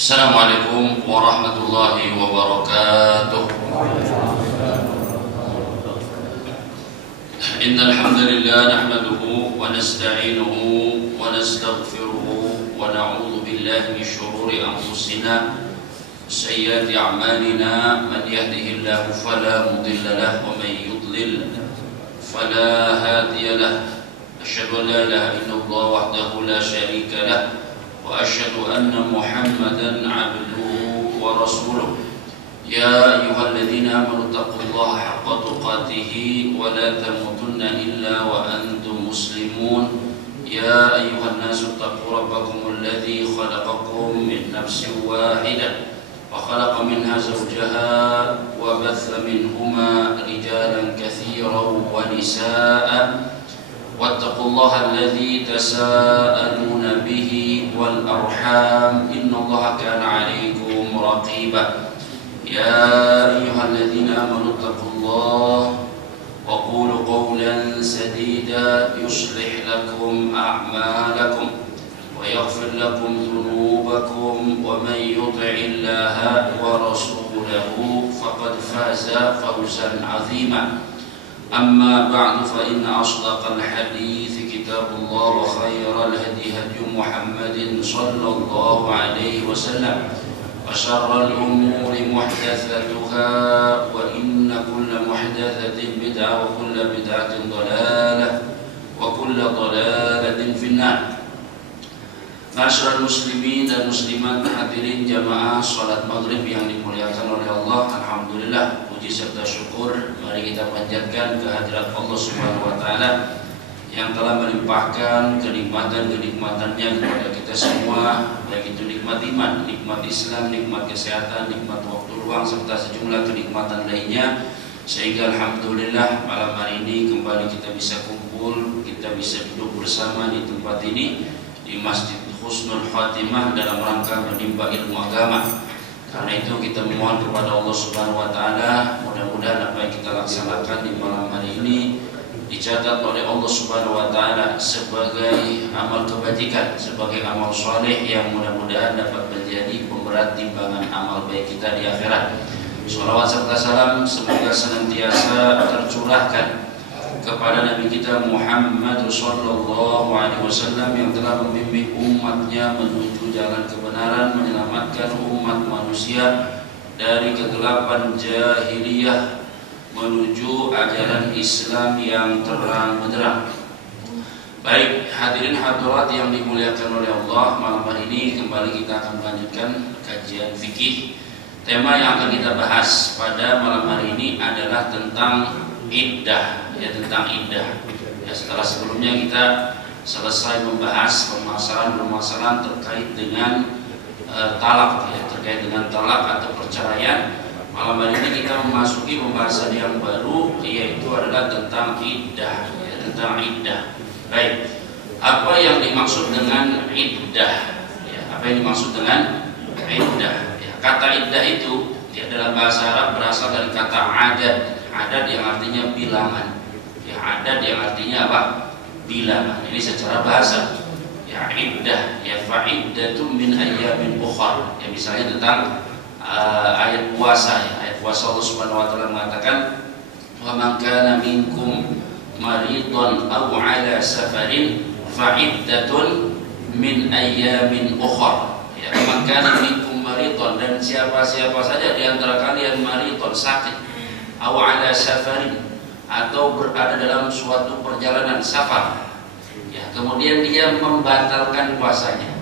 Assalamualaikum warahmatullahi wabarakatuh. Innal hamdalillah nahmaduhu wa nasta'inuhu wa nastaghfiruhu wa na'udzu billahi min shururi anfusina sayyiati a'malina man yahdihillahu fala mudilla lahu wa man yudlil fala hadiya lahu. Asyhadu an la ilaha illallah wahdahu la syarika lahu wa asyhadu anna Muhammadan 'abduhu wa rasuluh. Ya ayyuhalladzina amanu taqullaha haqqa tuqatih wa la tamutunna illa wa antum muslimun. Ya ayyuhan nasu taqu rabbakumul ladzi khalaqakum min nafsin wahidah wa khalaqa minha zawjaha wa batha minhuma rijalan katsiran wa nisaa'a. Wattaqullaha alladzi tasaaluna bihi wal arham innallaha kana 'alaikum raqiba. Ya ayyuhalladzina amanu taqullaha wa qulu qawlan sadida yuslih lakum a'malakum wa yaghfir lakum dhunubakum wa man yuti'illaha wa rasulahu faqad faza fawzan 'azima. Amma ba'du fa inna asdaqal hadits kitabullah wa khairal hadi hadi Muhammadin sallallahu alaihi wasallam wa syarral umuri muhdatsatuha wa inna kulla muhdatsatin bid'ah wa kulla bid'atin dhalalah wa kulla dhalalatin finnar. Ma'asyiral muslimin dan muslimat, hadirin jamaah salat maghrib yang dimuliakan oleh Allah. Alhamdulillah, puji serta syukur mari kita panjatkan kehadirat Allah Subhanahu wa taala yang telah melimpahkan kenikmatan-kenikmatannya kepada kita semua, baik itu nikmat iman, nikmat Islam, nikmat kesehatan, nikmat waktu luang serta sejumlah kenikmatan lainnya, sehingga alhamdulillah malam hari ini kembali kita bisa kumpul, kita bisa duduk bersama di tempat ini di Masjid Husnul Khatimah dalam rangka menimba ilmu agama. Karena itu kita memohon kepada Allah Subhanahu wa taala, mudah-mudahan apa yang kita laksanakan di malam hari ini dicatat oleh Allah Subhanahu wa taala sebagai amal kebajikan, sebagai amal saleh yang mudah-mudahan dapat menjadi pemberat timbangan amal baik kita di akhirat. Shalawat serta salam semoga senantiasa tercurahkan kepada Nabi kita Muhammad sallallahu alaihi wasallam yang telah membimbing umatnya menuju jalan kebenaran, menyelamatkan umat manusia dari kegelapan jahiliyah menuju ajaran Islam yang terang benderang. Baik, hadirin hadirat yang dimuliakan oleh Allah, malam hari ini kembali kita akan melanjutkan kajian fikih. Tema yang akan kita bahas pada malam hari ini adalah tentang iddah, ya, tentang iddah. Ya, setelah sebelumnya kita selesai membahas permasalahan terkait dengan talak, ya, terkait dengan talak atau perceraian. Malam hari ini kita memasuki pembahasan yang baru, yaitu adalah tentang iddah, ya, tentang iddah. Baik, apa yang dimaksud dengan iddah? Ya, apa yang dimaksud dengan iddah? Ya, kata iddah itu ya, dalam bahasa Arab berasal dari kata adat. Adat yang artinya bilangan, ya, adat yang artinya apa? Bilangan. Ini secara bahasa. Ya, iddah, ya, fa'iddatun min ayyamin ukhar. Ya, misalnya tentang ayat puasa, ya, ayat puasa Allah Subhanahu wa taala mengatakan wa man kana minkum maridun aw ala safarin fa'iddatun min ayyamin ukhar. Ya, man kana minkum maridun, dan siapa-siapa saja di antara kalian maridun, sakit, aw ala safarin, atau berada dalam suatu perjalanan safar, ya, kemudian dia membatalkan puasanya,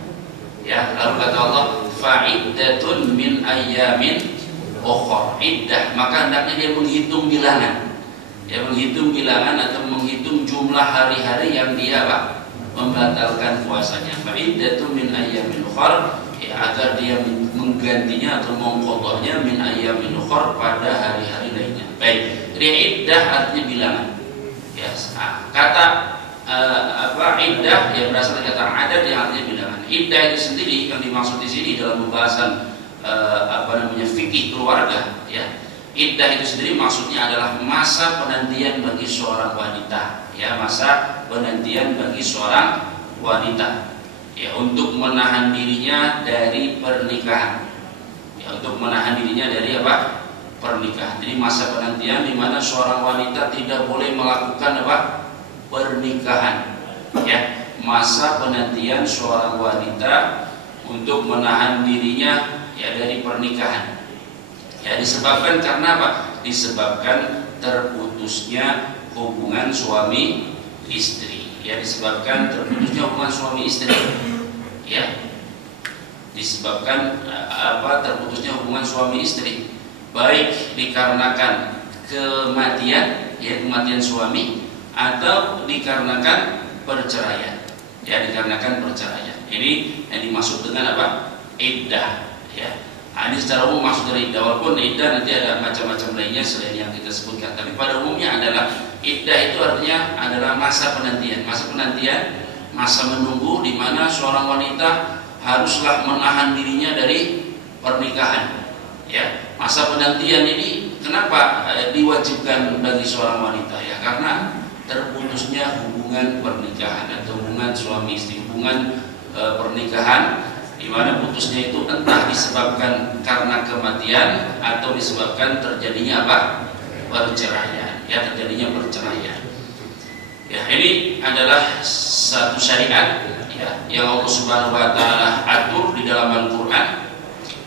ya, lalu kata Allah fa'iddatun min ayyamin ukhar. Iddah, maka hendaknya dia menghitung bilangan, ya, menghitung bilangan atau menghitung jumlah hari-hari yang dia apa? Membatalkan puasanya. Fa'iddatun min ayyamin ukhar, ya, agar dia menggantinya atau mengqadhanya min ayyamin ukhar pada hari-hari lainnya. Baik, jadi iddah artinya bilangan. Ya, kata iddah yang berasal dari kata adat yang artinya bilangan. Iddah itu sendiri yang dimaksud di sini dalam pembahasan fikih keluarga, ya. Iddah itu sendiri maksudnya adalah masa penantian bagi seorang wanita, ya, masa penantian bagi seorang wanita. ya untuk menahan dirinya dari pernikahan. Ya, untuk menahan dirinya dari apa? Pernikahan. Jadi masa penantian di mana seorang wanita tidak boleh melakukan apa? Pernikahan. Ya, masa penantian seorang wanita untuk menahan dirinya ya dari pernikahan. Ya, disebabkan karena apa? Disebabkan terputusnya hubungan suami istri. Ya, disebabkan terputusnya hubungan suami istri. Ya, disebabkan terputusnya hubungan suami istri, baik dikarenakan kematian, ya kematian suami, atau dikarenakan perceraian. Ya, dikarenakan perceraian. Ini yang dimaksud dengan apa? Iddah. Ya, ini secara umum maksud dari iddah, walaupun iddah nanti ada macam-macam lainnya selain yang kita sebutkan. Tapi pada umumnya adalah iddah itu artinya adalah masa penantian. Masa penantian, masa menunggu di mana seorang wanita haruslah menahan dirinya dari pernikahan. Ya, masa penantian ini kenapa diwajibkan bagi seorang wanita? Ya, karena terputusnya hubungan pernikahan atau hubungan suami istri, hubungan pernikahan, di mana putusnya itu entah disebabkan karena kematian atau disebabkan terjadinya apa? Perceraian. Ya, terjadinya perceraian. Ya, ini adalah satu syariat ya, yang Allah Subhanahu wa taala atur di dalam Al-Qur'an.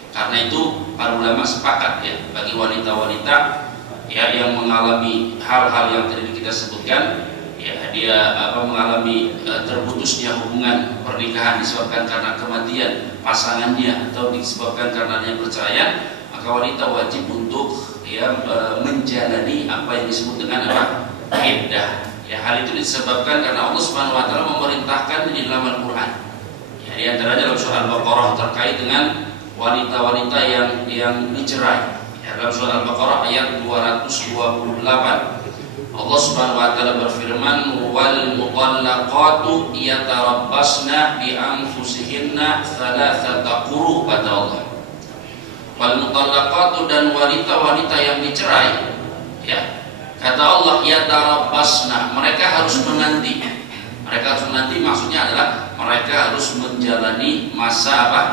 Karena itu para ulama sepakat ya, bagi wanita-wanita ya yang mengalami hal-hal yang tadi kita sebutkan, ya dia mengalami terputusnya hubungan pernikahan disebabkan karena kematian pasangannya atau disebabkan karena perceraian, maka wanita wajib untuk ya menjalani apa yang disebut dengan apa? Iddah. Ya, hal itu disebabkan karena Allah Subhanahu wa taala memerintahkan di dalam Al-Qur'an. Ya, di antaranya dalam surah Al-Baqarah terkait dengan wanita-wanita yang dicerai. Ya, dalam surah Al-Baqarah ayat 228. Allah Subhanahu wa taala berfirman, "Wal mutallaqatu yatarabbasna bi anfusihinna thalathata quru", kata Allah. Wal mutallaqatu, dan wanita-wanita yang dicerai, ya, kata Allah, yatarabbasna, mereka harus menanti. Mereka harus menanti maksudnya adalah mereka harus menjalani masa apa?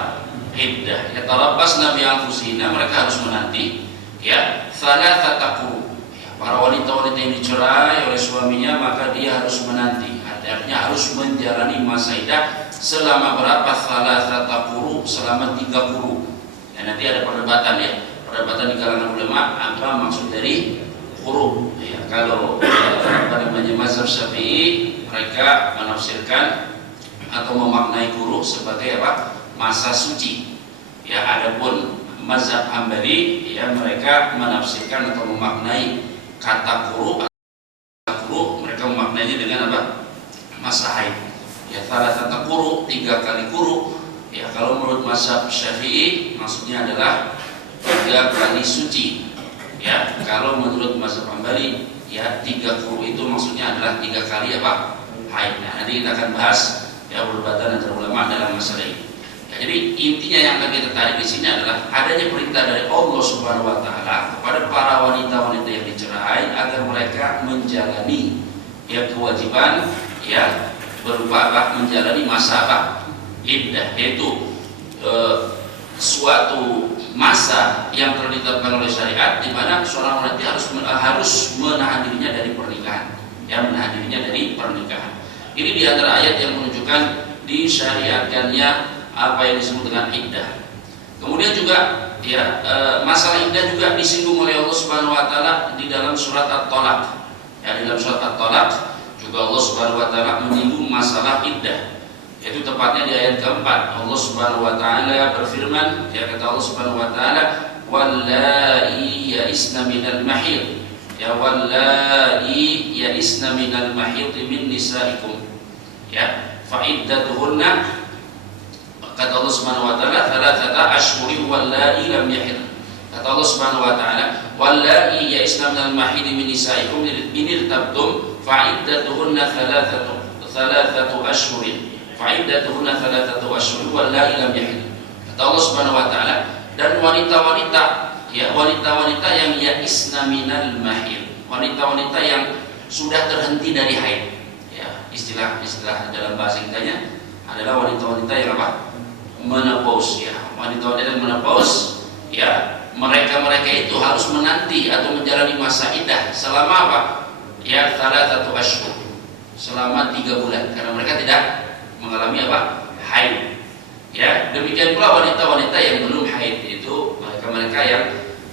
Iddah. Yatarabbasna bi anfusihinna, mereka harus menanti. Ya, thalathata quru. Para wanita-wanita yang dicerai oleh suaminya, maka dia harus menanti. Artinya harus menjalani masa iddah selama berapa? Thalathata quru, selama 3 quru. Dan nanti ada perdebatan ya, perdebatan di kalangan ulama apa maksud dari quru. Ya, kalau mazhab Syafi'i, mereka menafsirkan atau memaknai quru sebagai apa? Masa suci. Ya, adapun mazhab Hambali, ya mereka menafsirkan atau memaknai kata quru, mereka memaknainya dengan apa? Masa haid. Ya, thalathata quru, 3 kali quru. Ya, kalau menurut mazhab Syafi'i maksudnya adalah 3 kali suci. Ya, kalau menurut mazhab Hambali, ya 3 quru itu maksudnya adalah 3 kali apa? Haid. Nah, nanti kita akan bahas ya perdebatan antara ulama dalam masalah ini. Ya, jadi intinya yang akan kita tarik di sini adalah adanya perintah dari Allah Subhanahu wa taala kepada para wanita-wanita yang dicerai agar mereka menjalani ya kewajiban ya berupa apa? Menjalani masa apa? Iddah, yaitu suatu masa yang telah ditetapkan oleh syariat di mana seorang wanita harus menahan dirinya dari pernikahan, ya menahan dirinya dari pernikahan. Ini di antara ayat yang menunjukkan disyariatkannya apa yang disebut dengan iddah. Kemudian juga ya masalah iddah juga disinggung oleh Allah Subhanahu wa taala di dalam surat At-Talaq. Ya, di dalam surat At-Talaq juga Allah Subhanahu wa taala menyinggung masalah iddah. Yaitu tepatnya di ayat keempat, Allah Subhanahu wa taala berfirman, ya kata Allah Subhanahu wa taala, "Wallai ya'isna minal mahid", ya wallai ya'isna minal mahid min nisaikum, ya fa'iddatuhunna, kata Allah Subhanahu wa taala, "Thalathata ashhurin wallai lam yahid", kata Allah Subhanahu wa taala, "Wallai ya'isna minal mahid min nisaikum in irtabtum fa'iddatuhunna thalathatu ashhurin fa'iddatuhunna thalathatu ashhurin wallai lam yahid", kata Allah Subhanahu wa taala, dan wanita-wanita ya wanita-wanita yang ya'isna minal mahid, wanita-wanita yang sudah terhenti dari haid. Ya, istilah dalam bahasa kitanya adalah wanita-wanita yang apa? Menopause ya. Wanita-wanita yang menopause ya, mereka itu harus menanti atau menjalani masa iddah selama apa? Ya, 3 asyhur. Selama 3 bulan karena mereka tidak mengalami apa? Haid. Ya, demikian pula wanita-wanita yang belum haid, itu mereka yang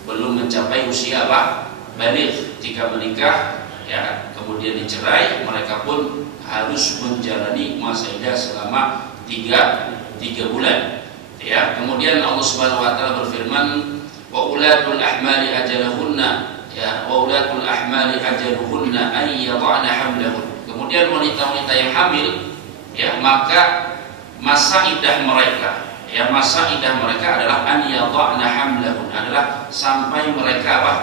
belum mencapai usia apa? Baligh. Jika menikah ya kemudian dicerai, mereka pun harus menjalani masa iddah selama 3 bulan. Ya, kemudian Allah Subhanahu wa taala berfirman, wa ulatul ahmali ajaluhunna ya wa ulatul ahmali ajaluhunna ay yad'na hamlahun. Kemudian wanita-wanita yang hamil ya, maka masa iddah mereka adalah an yad'na hamlahun, adalah sampai mereka apa?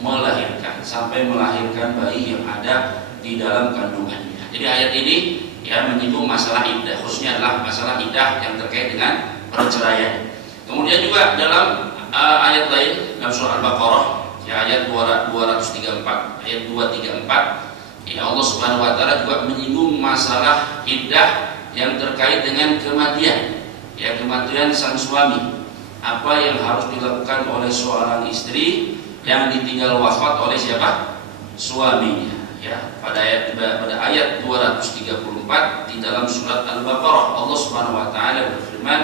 Melahirkan, sampai melahirkan bayi yang ada di dalam kandungannya. Jadi ayat ini ya menyinggung masalah iddah, khususnya adalah masalah iddah yang terkait dengan perceraian. Kemudian juga dalam ayat lain dalam surah Al-Baqarah ya ayat 234 ayat 234 ya Allah Subhanahu wa taala juga menyinggung masalah iddah yang terkait dengan kematian ya, kematian sang suami. Apa yang harus dilakukan oleh seorang istri yang ditinggal wafat oleh siapa? Suaminya ya. Pada ayat 234 di dalam surat Al-Baqarah Allah Subhanahu wa taala berfirman,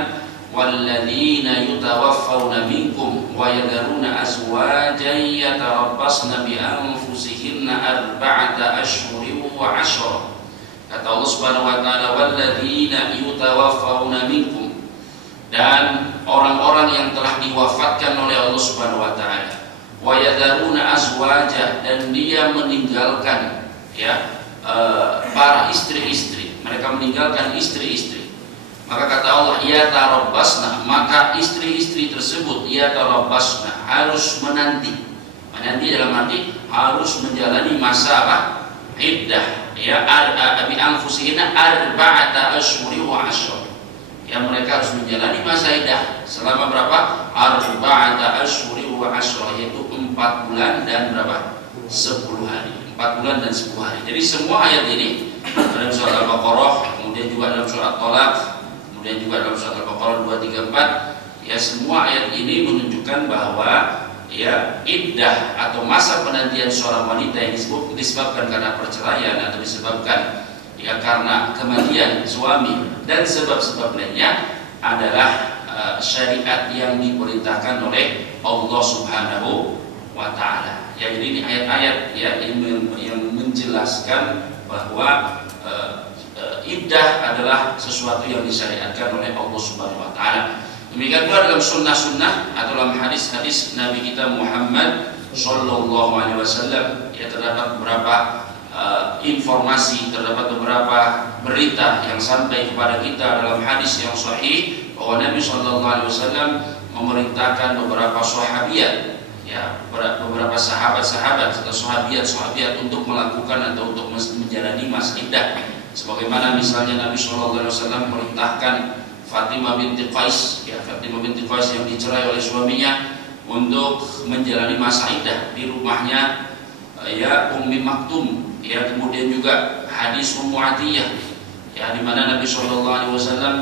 walladzina yutawaffawna minkum wa yadharuna azwajan yatarabbasna bi anfusihinna arba'ata ashhurin wa 'ashra. Kata Allah Subhanahu wa taala, walladzina yutawaffawna minkum, dan orang-orang yang telah diwafatkan oleh Allah Subhanahu wa taala, wa yadharuna azwaja, dan dia meninggalkan ya para istri-istri, mereka meninggalkan istri-istri. Maka kata Allah, ya tarabbasna, maka istri-istri tersebut ya tarabbasna harus menanti dalam arti harus menjalani masa apa? Iddah ya, bi anfusihinna arba'ata asyhuri wa 'ashra. Ya, mereka harus menjalani masa iddah selama berapa? Arba'ata asyhuri wa 'ashra, yaitu 4 bulan dan berapa? 10 hari. 4 bulan dan 10 hari. Jadi semua ayat ini dalam surah Al-Baqarah, kemudian juga dalam surah At-Thalaq, kemudian juga dalam surah Al-Baqarah 234 ya, semua ayat ini menunjukkan bahwa ya iddah atau masa penantian seorang wanita yang disebabkan karena perceraian atau disebabkan ya karena kematian suami dan sebab-sebab lainnya adalah syariat yang diperintahkan oleh Allah Subhanahu wa taala. Ya, jadi ini ayat-ayat ya yang menjelaskan bahwa iddah adalah sesuatu yang disyariatkan oleh Allah Subhanahu wa taala. Demikian pula dalam sunnah-sunnah atau dalam hadis-hadis Nabi kita Muhammad sallallahu alaihi wasallam ya, terdapat beberapa informasi, terdapat beberapa berita yang sampai kepada kita dalam hadis yang sahih bahwa Nabi sallallahu alaihi wasallam memerintahkan beberapa sahabiat ya, beberapa sahabat-sahabat atau sahabiat untuk melakukan atau untuk menjalani masa iddah. Sebagaimana misalnya Nabi sallallahu alaihi wasallam memerintahkan Fatimah binti Qais ya, Fatimah binti Qais yang dicerai oleh suaminya untuk menjalani masa iddah di rumahnya ya Ummi Maktum ya. Kemudian juga hadis Ummu Atiyah ya, di mana Nabi sallallahu alaihi wasallam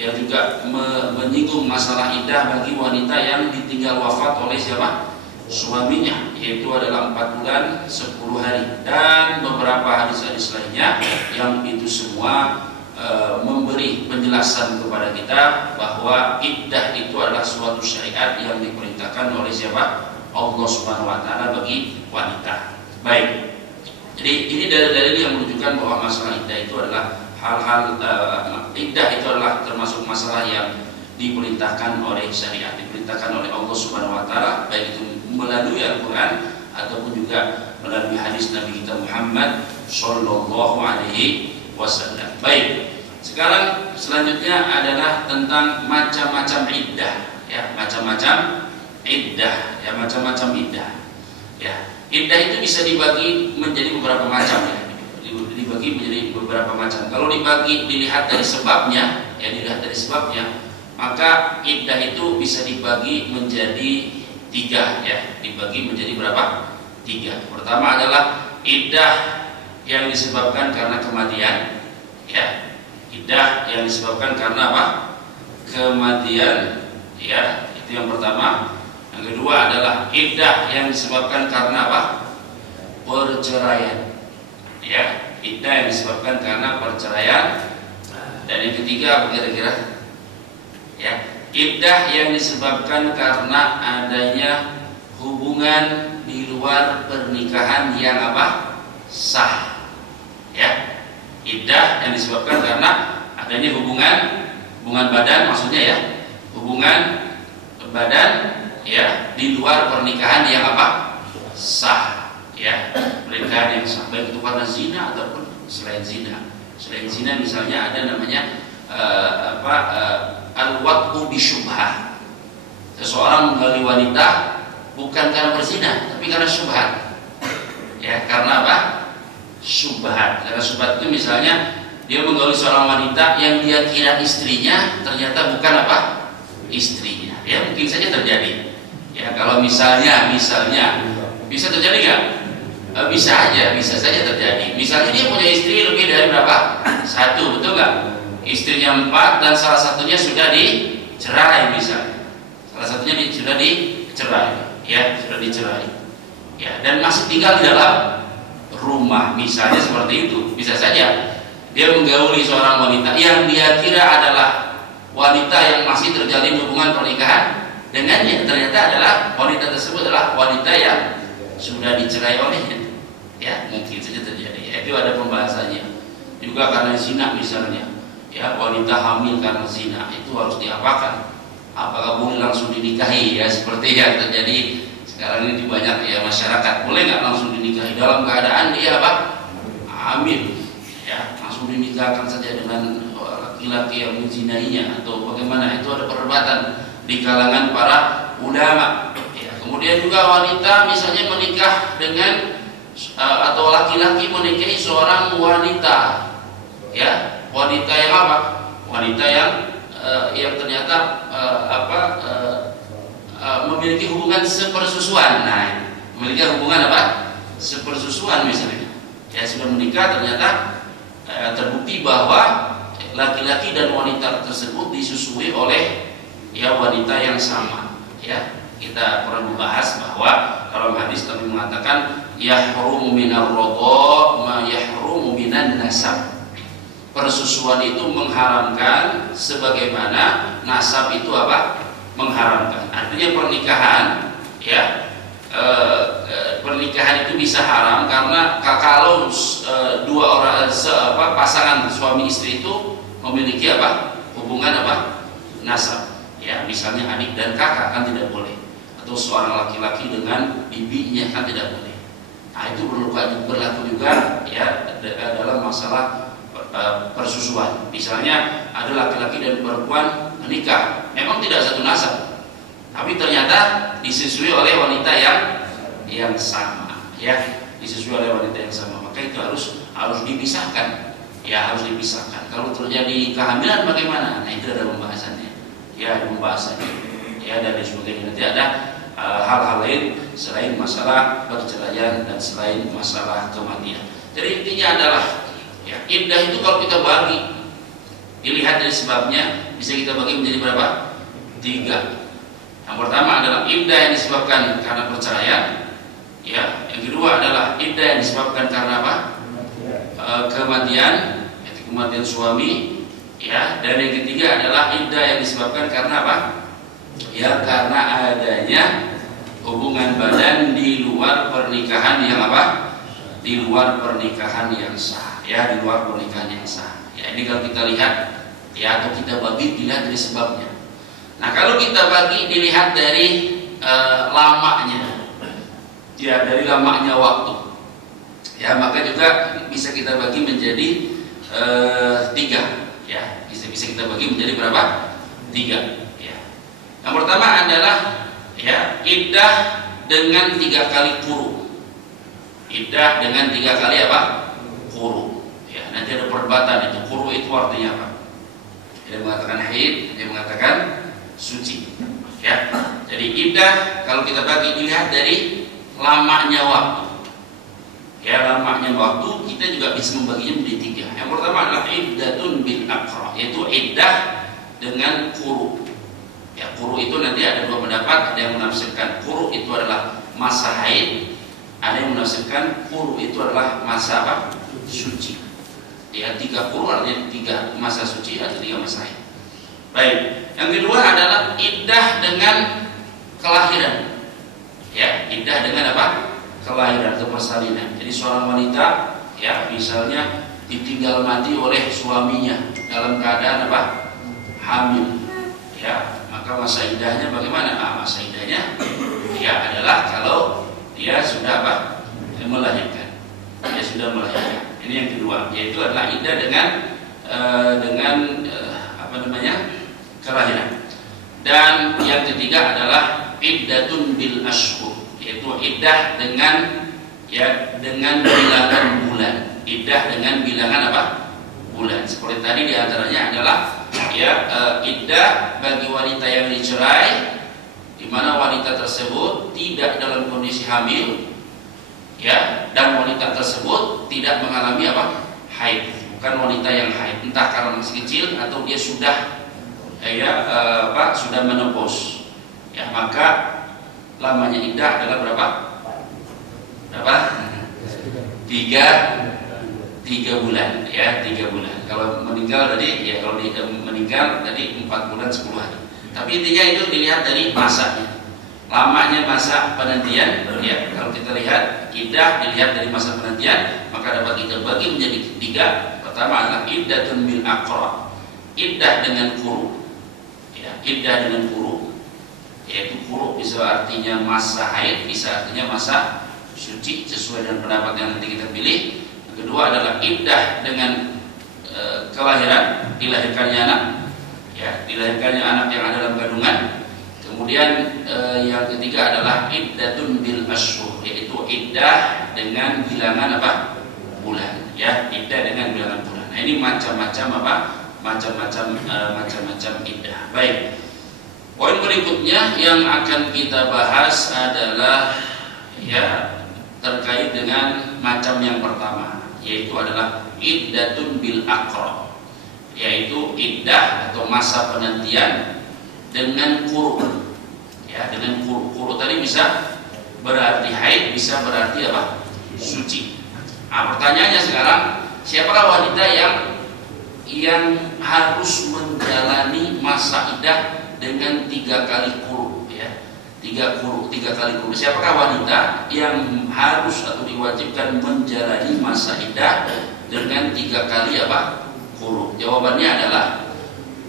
ya juga menyinggung masalah iddah bagi wanita yang ditinggal wafat oleh siapa? Suaminya, yaitu adalah 4 bulan 10 hari, dan beberapa hadis-hadis lainnya yang itu semua memberi penjelasan kepada kita bahwa iddah itu adalah suatu syariat yang diperintahkan oleh siapa? Allah Subhanahu wa taala bagi wanita. Baik. Jadi ini dalil-dalil yang menunjukkan bahwa masalah iddah itu adalah hal-hal iddah itu adalah termasuk masalah yang diperintahkan oleh syariat, diperintahkan oleh Allah Subhanahu wa taala, baik itu melalui Al-Qur'an ataupun juga melalui hadis Nabi kita Muhammad sallallahu alaihi wasallam. Baik. Sekarang selanjutnya adalah tentang macam-macam iddah ya, macam-macam iddah ya, macam-macam iddah. Ya, iddah itu bisa dibagi menjadi beberapa macam ya. Dibagi menjadi beberapa macam. Kalau dilihat dari sebabnya, ya dilihat dari sebabnya, maka iddah itu bisa dibagi menjadi 3 ya, dibagi menjadi berapa? 3. Pertama adalah iddah yang disebabkan karena kematian ya. Iddah yang disebabkan karena apa? Kematian, ya, itu yang pertama. Yang kedua adalah iddah yang disebabkan karena apa? Perceraian, ya, iddah yang disebabkan karena perceraian. Dan yang ketiga apa kira-kira? Ya, iddah yang disebabkan karena adanya hubungan di luar pernikahan yang apa? Sah, ya. Iddah yang disebabkan karena adanya hubungan badan, maksudnya ya, hubungan badan, ya, di luar pernikahan yang apa? Sah, ya, pernikahan yang sah, baik itu karena zina ataupun selain zina. Selain zina misalnya ada namanya al-wat'u bisyubhah. Seseorang menggali wanita bukan karena berzina, tapi karena syubhat. Ya, karena apa? Syubhat. Karena syubhat itu misalnya dia menggauli seorang wanita yang dia kira istrinya, ternyata bukan apa? Istrinya. Ya, mungkin saja terjadi. Ya, kalau misalnya bisa terjadi nggak? Bisa aja, bisa saja terjadi. Misalnya dia punya istri lebih dari berapa? 1, betul nggak? Istrinya 4 dan salah satunya sudah dicerai misalnya. Salah satunya sudah dicerai, ya, sudah dicerai. Ya, dan masih tinggal di dalam rumah, misalnya seperti itu. Bisa saja dia menggauli seorang wanita yang dia kira adalah wanita yang masih terjalin hubungan pernikahan dengannya, ternyata adalah wanita tersebut adalah wanita yang sudah dicerai olehnya. Ya, mungkin saja terjadi. Ya, itu ada pembahasannya. Juga karena zina misalnya, ya, wanita hamil karena zina itu harus diapakan? Apakah boleh langsung dinikahi? Ya, seperti yang terjadi sekarang ini di banyak ya masyarakat. Boleh nggak langsung dinikahi dalam keadaan dia apa? Hamil. Ya, langsung dinikahkan saja dengan laki-laki yang menzinainya atau bagaimana? Itu ada perdebatan di kalangan para ulama. Ya, kemudian juga wanita misalnya menikah dengan atau laki-laki menikahi seorang wanita, ya, wanita yang apa? Wanita yang ternyata memiliki hubungan sepersusuan. Nah, memiliki hubungan apa? Sepersusuan misalnya. Ya, sudah menikah ternyata terbukti bahwa laki-laki dan wanita tersebut disusui oleh ya wanita yang sama. Ya, kita pernah membahas bahwa kalau hadis Nabi mengatakan yahrumu minar radha ma yahrumu minan nasab. Persusuan itu mengharamkan sebagaimana nasab itu apa? Mengharamkan. Artinya pernikahan, ya, pernikahan itu bisa haram karena kalau dua orang pasangan suami istri itu memiliki apa? Hubungan apa? Nasab. Ya, misalnya adik dan kakak kan tidak boleh, atau seorang laki-laki dengan bibinya kan tidak boleh. Nah, itu berlaku juga ya dalam masalah persusuan. Misalnya ada laki-laki dan perempuan menikah, memang tidak satu nasab, tapi ternyata disusui oleh wanita yang sama, ya, disusui oleh wanita yang sama. Maka itu harus dipisahkan, ya, harus dipisahkan. Kalau terjadi kehamilan bagaimana? Nah, itu ada pembahasannya, ya, ada pembahasannya, ya, dan sebagainya. Nanti ada hal-hal lain selain masalah perceraian dan selain masalah kematian. Jadi intinya adalah ya, iddah itu kalau kita bagi, dilihat dari sebabnya, bisa kita bagi menjadi berapa? 3. Yang pertama adalah iddah yang disebabkan karena perceraian, ya. Yang kedua adalah iddah yang disebabkan karena apa? Kematian, yaitu kematian suami, ya. Dan yang ketiga adalah iddah yang disebabkan karena apa? Ya, karena adanya hubungan badan di luar pernikahan yang apa? Di luar pernikahan yang sah, ya, di luar pernikahan yang sah. Ya, ini kalau kita lihat, ya, atau kita bagi dilihat dari sebabnya. Nah, kalau kita bagi dilihat dari lamanya, ya, dari lamanya waktu, ya, maka juga bisa kita bagi menjadi 3, ya, bisa kita bagi menjadi berapa? 3. Ya. Yang pertama adalah ya iddah dengan 3 kali quru. Iddah dengan 3 kali apa? Quru. Ya, nanti ada perdebatan itu quru itu artinya apa? Ada yang mengatakan haid, ada yang mengatakan suci. Ya. Jadi iddah kalau kita bagi dilihat dari lamanya waktu. Ya, lamanya waktu kita juga bisa membaginya menjadi 3. Yang pertama adalah iddatun bil aqd. iddah dengan quru. Ya, quru itu nanti ada dua pendapat, ada yang menafsirkan quru itu adalah masa haid, ada yang menafsirkan quru itu adalah masa apa? Suci. Ya, 3 quru artinya 3 masa suci atau 3 masa haid. Baik, yang kedua adalah iddah dengan kelahiran. Ya, iddah dengan apa? Kelahiran atau persalinan. Jadi seorang wanita ya misalnya ditinggal mati oleh suaminya dalam keadaan apa? Hamil. Ya, maka masa iddahnya bagaimana? Masa iddahnya ya adalah kalau dia sudah apa? Melahirkan. Dia sudah melahirkan. Ini yang kedua, yaitu adalah iddah dengan apa namanya? Kelahiran. Dan yang ketiga adalah iddatun bil ashhur, yaitu iddah dengan bilangan bulan. Iddah dengan bilangan apa? Bulan. Seperti tadi diantaranya adalah iddah bagi wanita yang dicerai, di mana wanita tersebut tidak dalam kondisi hamil, ya, dan wanita tersebut tidak mengalami apa? Haid. Bukan wanita yang haid, entah karena masih kecil atau dia sudah sudah menopause. Ya, maka lamanya iddah adalah berapa? 3 bulan, ya, 3 bulan. Kalau meninggal tadi, ya kalau meninggal tadi 4 bulan 10 hari. Tapi intinya itu dilihat dari masanya, lamanya masa penantian. Ya, kalau kita lihat iddah dilihat dari masa penantian, maka dapat kita bagi menjadi 3. Pertama adalah iddatun bil aqra, iddah dengan quru. Ya, iddah dengan quru, yaitu quru bisa artinya masa haid, bisa artinya masa suci, sesuai dengan pendapat yang nanti kita pilih. Yang kedua adalah iddah dengan kelahiran, dilahirkannya anak, ya, dilahirkannya anak yang ada dalam kandungan. Kemudian yang ketiga adalah iddatun bil ashhur, yaitu iddah dengan bilangan apa? Bulan, ya, iddah dengan bilangan bulan. Nah, ini macam-macam apa? Macam-macam iddah. Baik. Poin berikutnya yang akan kita bahas adalah ya terkait dengan macam yang pertama, yaitu adalah iddatun bil aqra, yaitu iddah atau masa penantian dengan quru. Ya, dengan quru. Quru tadi bisa berarti haid, bisa berarti apa? Suci. Nah, pertanyaannya sekarang, siapakah wanita yang harus menjalani masa iddah dengan 3 kali quru, ya? 3 kali quru. Siapakah wanita yang harus atau diwajibkan menjalani masa iddah dengan 3 kali apa? Quru. Jawabannya adalah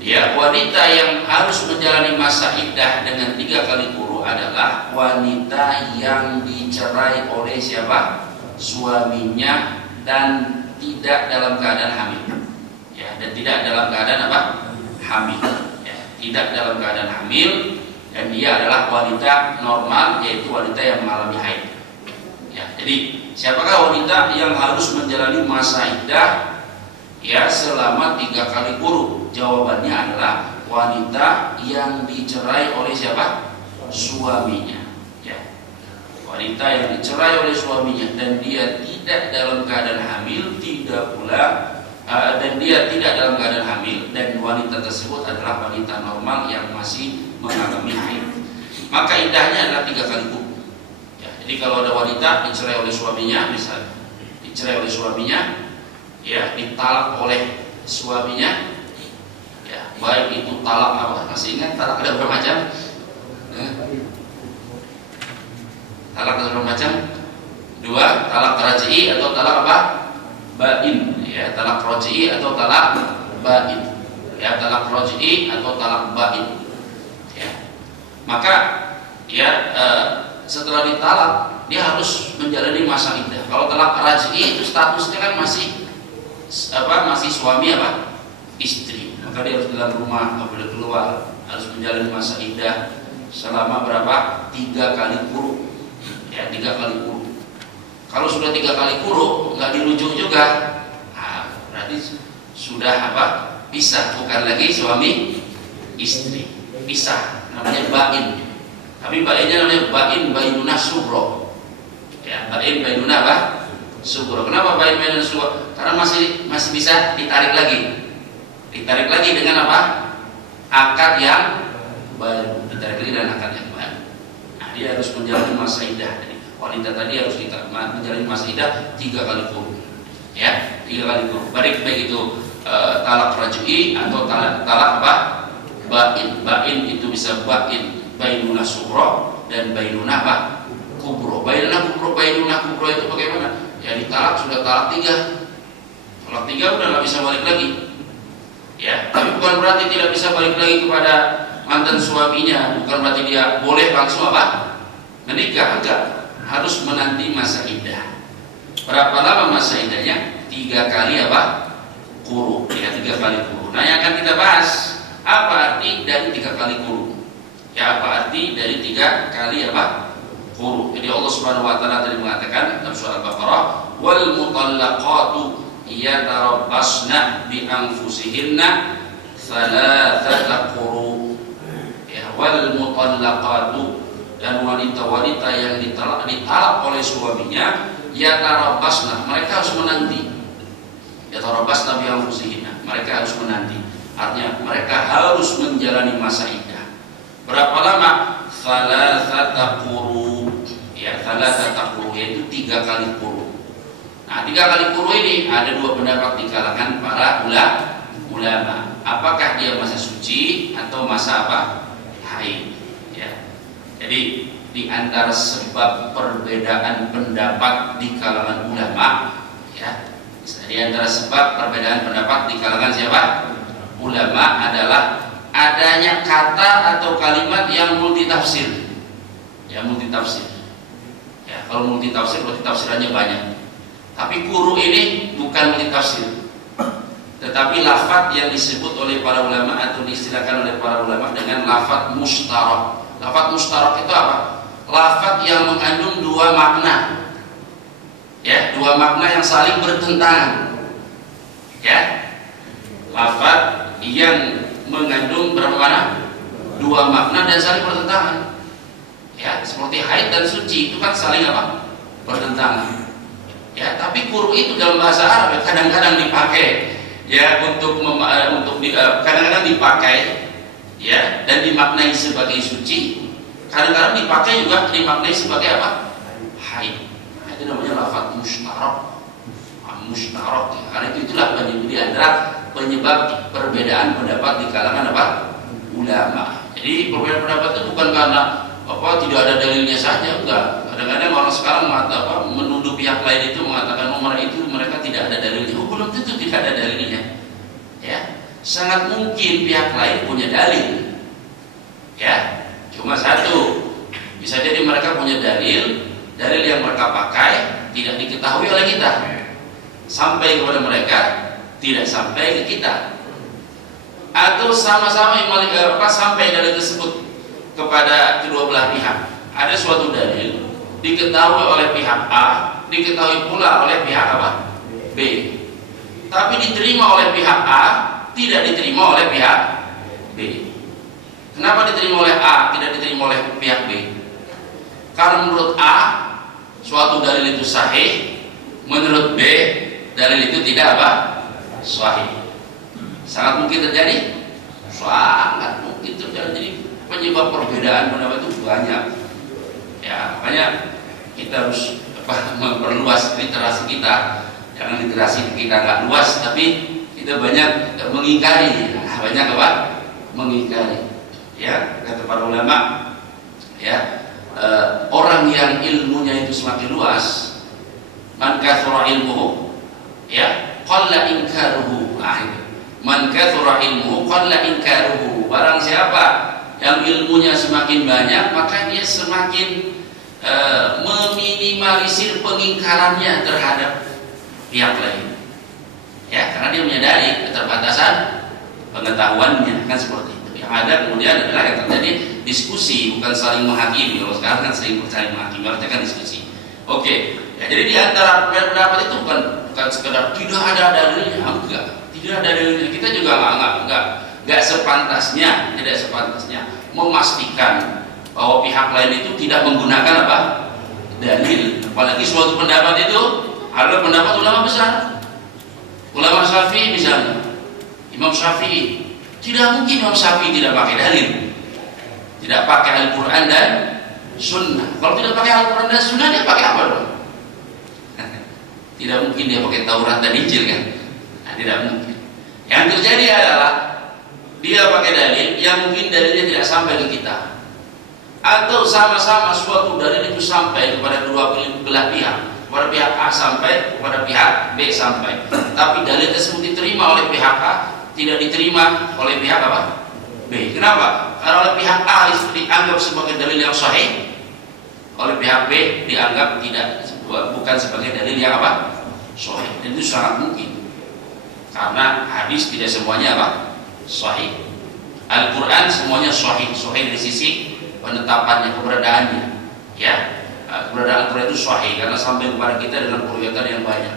ya, wanita yang harus menjalani masa iddah dengan 3 kali quru adalah wanita yang dicerai oleh siapa? Suaminya dan tidak dalam keadaan hamil. Ya, dan tidak dalam keadaan apa? Hamil. Ya, tidak dalam keadaan hamil, dan dia adalah wanita normal, yaitu wanita yang mengalami haid. Ya, jadi siapakah wanita yang harus menjalani masa iddah ya selama 3 kali quru? Jawabannya adalah wanita yang dicerai oleh siapa? Suaminya. Ya, wanita yang dicerai oleh suaminya dan dia tidak dalam keadaan hamil, dan dia tidak dalam keadaan hamil, dan wanita tersebut adalah wanita normal yang masih mengalami haid. Maka iddahnya adalah 3 kali quru. Ya, jadi kalau ada wanita dicerai oleh suaminya, misalnya dicerai oleh suaminya, ya, ditalak oleh suaminya, ya, baik itu talak apa? Masih ingat talak ada berapa macam? Talak ada berapa macam? 2, talak raj'i atau talak apa? Bain. Ya, talak raj'i atau talak bain. Ya, talak raj'i atau talak bain. Ya. Maka ya setelah ditalak dia harus menjalani masa iddah. Kalau talak raj'i itu statusnya kan masih suami apa? Istri. Maka dia harus dalam rumah, nggak boleh keluar, harus menjalani masa iddah selama berapa? 3 kali quru. Ya, 3 kali quru. Kalau sudah 3 kali quru nggak dirujuk juga, nah, berarti sudah apa? Pisah, bukan lagi suami istri, pisah, namanya bain. Tapi bainnya namanya bainunah sugro. Ya, bainunah apa? Sugro. Kenapa bainunah sugro? Karena masih bisa ditarik lagi. ditarik lagi dengan apa? Akad yang baru, ditarik lagi dengan akad yang baru. Nah, dia harus menjalani masa iddah. Wanita tadi harus menjalani masa iddah 3 kali kurun, ya, 3 kali kurun. Baik itu talak raj'i atau talak apa? Bain. Bain itu bisa bainunah sughra dan bainunah apa? Kubro. Bainunah kubro itu bagaimana? Ya ditalak sudah talak 3. Talak 3 udah nggak bisa balik lagi. Ya, tapi bukan berarti tidak bisa balik lagi kepada mantan suaminya. Bukan berarti dia boleh langsung apa? Menikah, enggak. Harus menanti masa iddah. Berapa lama masa iddahnya? 3 kali apa? Quru. Ya, 3 kali quru. Nah, yang akan kita bahas, apa arti dari 3 kali quru? Ya, apa arti dari 3 kali apa? Quru. Jadi Allah Subhanahu wa taala tadi mengatakan dalam surah Al-Baqarah, wal mutallaqatu yatarabbasna bi anfusihinna thalathata quru. Ya, wal mutallaqatu, dan wanita-wanita yang ditalak oleh suaminya, yatarabbasna, mereka harus menanti. Yatarabbasna bi anfusihinna, mereka harus menanti. Artinya mereka harus menjalani masa iddah. Berapa lama? Thalathata quru. Ya, thalathata quru, yaitu 3 kali quru. Nah, 3 kali quru ini ada 2 pendapat di kalangan para ulama. Apakah dia masa suci atau masa apa? Haid. Ya. Jadi di antara sebab perbedaan pendapat di kalangan ulama, ya, di antara sebab perbedaan pendapat di kalangan siapa? Ulama adalah adanya kata atau kalimat yang multitafsir. Ya, multitafsir. Ya, kalau multitafsir berarti tafsirannya banyak. Tapi quru ini bukan multitafsir, tetapi lafaz yang disebut oleh para ulama atau diistilahkan oleh para ulama dengan lafaz mustarak. Lafaz mustarak itu apa? Lafaz yang mengandung 2 makna. Ya, 2 makna yang saling bertentangan. Ya. Lafaz yang mengandung berapa makna? 2 makna dan saling bertentangan. Ya, seperti haid dan suci itu kan saling apa? Bertentangan. Ya, tapi quru itu dalam bahasa Arab kadang-kadang dipakai ya kadang-kadang dipakai ya dan dimaknai sebagai suci, kadang-kadang dipakai juga dimaknai sebagai apa? Haid. Nah, itu namanya lafaz mustarak. Mustarak. Ya. Karena itulah penyebab perbedaan pendapat di kalangan apa? Ulama. Jadi perbedaan pendapat itu bukan karena apa tidak ada dalilnya saja, enggak. Kadang-kadang orang sekarang menuduh pihak lain itu mengatakan mereka tidak ada dalilnya. Oh, belum tentu tidak ada dalilnya. Ya, sangat mungkin pihak lain punya dalil. Ya, cuma satu, bisa jadi mereka punya dalil yang mereka pakai tidak diketahui oleh kita, sampai kepada mereka, tidak sampai ke kita, atau sama-sama sampai dalil tersebut kepada kedua belah pihak. Ada suatu dalil diketahui oleh pihak A, diketahui pula oleh pihak apa? B. Tapi diterima oleh pihak A, tidak diterima oleh pihak B. Kenapa diterima oleh A, tidak diterima oleh pihak B? Karena menurut A suatu dalil itu sahih, menurut B dalil itu tidak apa? Sahih. Sangat mungkin terjadi? Sangat mungkin terjadi. Jadi penyebab perbedaan pendapat itu banyak. Ya, makanya kita harus memperluas literasi kita. Jangan literasi kita nggak luas, tapi kita banyak mengingkari. Banyak apa? Mengingkari. Ya, kata para ulama, ya, orang yang ilmunya itu semakin luas, man kathura ilmuhu, ya, qalla inkaruhu. Man kathura ilmuhu qalla inkaruhu. Barang siapa yang ilmunya semakin banyak, maka dia semakin meminimalisir pengingkarannya terhadap pihak lain. Ya, karena dia menyadari keterbatasan pengetahuannya, kan seperti itu. Yang ada kemudian adalah yang terjadi diskusi, bukan saling menghakimi. Kalau sekarang kan saling menghakimi, artinya kan diskusi. Oke, ya, jadi di antara pendapat itu bukan sekedar tidak ada dalilnya, enggak. Tidak ada dalilnya. Kita juga tidak sepantasnya memastikan bahwa pihak lain itu tidak menggunakan apa? Dalil. Apalagi suatu pendapat itu adalah pendapat ulama besar, ulama Syafi'i misalnya, Imam Syafi'i. Tidak mungkin Imam Syafi'i tidak pakai dalil, tidak pakai Al-Quran dan Sunnah. Kalau tidak pakai Al-Quran dan Sunnah, dia pakai apa dong? Tidak mungkin dia pakai Taurat dan Injil kan? Nah, tidak mungkin. Yang terjadi adalah dia pakai dalil yang mungkin dalilnya tidak sampai ke kita, atau sama-sama suatu dalil itu sampai kepada dua belah pihak, kepada pihak A sampai, kepada pihak B sampai, tapi dalil tersebut diterima oleh pihak A, tidak diterima oleh pihak apa? B. Kenapa? Karena oleh pihak A itu dianggap sebagai dalil yang sahih, oleh pihak B dianggap tidak, bukan sebagai dalil yang apa? Sahih. Dan itu sangat mungkin, karena hadis tidak semuanya apa? Sahih. Al-Quran semuanya sahih. Sahih dari sisi penetapannya, keberadaannya, ya. Keberadaan Al-Quran itu sahih karena sampai kepada kita dengan periwayatan yang banyak,